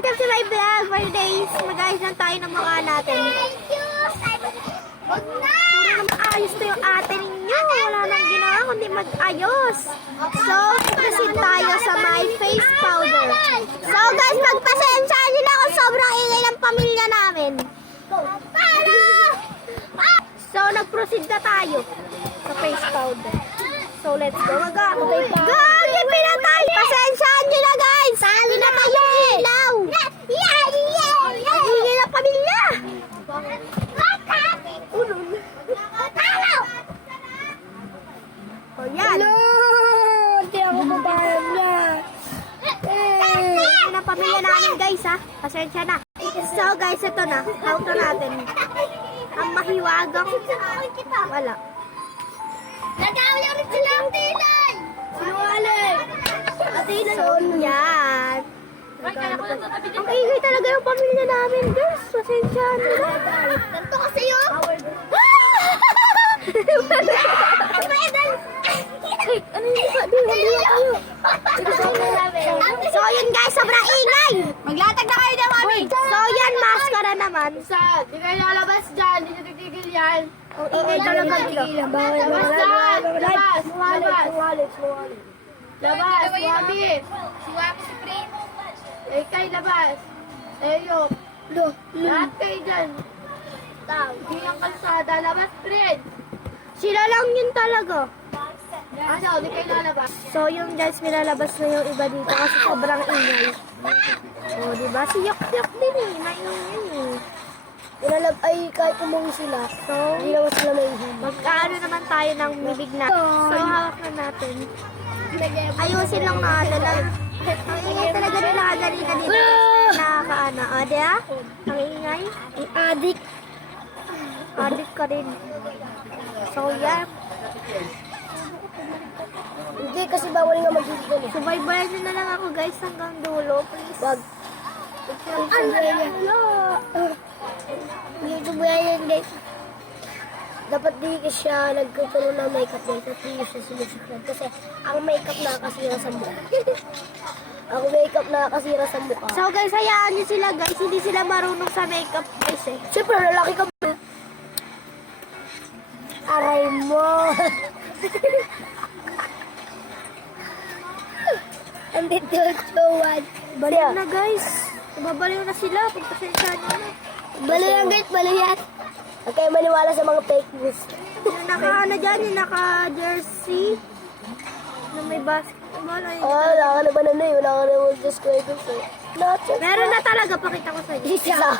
welcome to my vlog for days. Mag-ayos lang tayo ng mukha natin. Puro na maayos to yung ate ninyo. Wala nang ginawa kundi mag-ayos. So, proceed tayo sa my face powder. So guys, magpasensya nila kung sobrang ingay ng pamilya namin. So, nag-proceed na tayo sa face powder. So, let's go. Gagi, pinatay! Pasensyahan nyo na, guys! Pinatay yung ilaw! Ang ingay ng pamilya! O, yan. Hindi ako babayad na. Ingay ng pamilya namin, guys, ha? Pasensya na. So, guys, ito na. How to natin. Ang mahiwagang wala. Nagawin rin sila ang tinay! Sinungaling! So, yan. Ang ingay talaga yung pamilya namin, guys. Pasensya na. Ganito kasi yun! Ano yung So, yun guys, sobrang ingay. Maglatag na kayo na, mami! So, yan, maskara naman. Di kayo lalabas dyan, di nyo titigil yan. Ang ingay talaga nila. Labas dyan! Labas! Labas! Labas! Wabi! Si Wabi si Prince! Eh, kayo labas! Eyo! Lahat kayo dyan! Hindi ang kalsada! Labas, Prince! Sila lang yun talaga. Ano? Di kayo lalabas? So, yung guys, nilalabas na yung iba dito kasi sobrang ingay. O, diba? Si Yok-Yok din eh. Naingay eh. Ay, kahit umuwi sila, So, hindi naman sila may magkaano naman tayo ng bibig na. So, hawak na natin. Ayusin lang natin. Ang ingay talaga nila kanina dito. Nakakaano. O, diba? Ang ingay. Adik. Adik ka rin. So, yan. Hindi, kasi bawal nga mag-ibig. Subaybayan nyo na lang ako guys hanggang dulo. Please. Wag. YouTube yan guys. Dapat di siya nagkukulo ng makeup guys. At di siya sinusukrad. Kasi ang makeup nakakasira sa mukha. Ang makeup nakakasira sa mukha. So guys, hayaan nyo sila guys. Hindi sila marunong sa makeup guys eh. Siyempre, lalaki ka. Aray mo. Andito tuwan. Baliw na guys. Babaliw na sila. Pagpasensya nyo na. Baliw yan guys, baliw yan. Huwag kayo maniwala sa mga fake news. Yung naka-ano dyan, yung naka-jersey. Na may basketball. Ay, Wala ka na ba na eh? Wala ka na mag-describe eh. meron na talaga. Pakita ko sa inyo. Isa.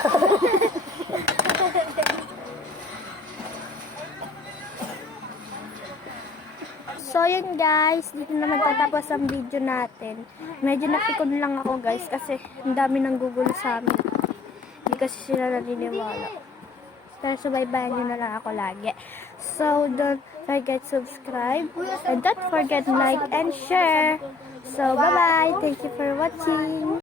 So yun guys, dito na magtatapos ang video natin. Medyo napikon lang ako guys kasi ang dami nang gugulo sa amin. Hindi kasi sila naniniwala. Pero subaybayan nyo na lang ako lagi. So don't forget subscribe and don't forget like and share. So bye bye. Thank you for watching.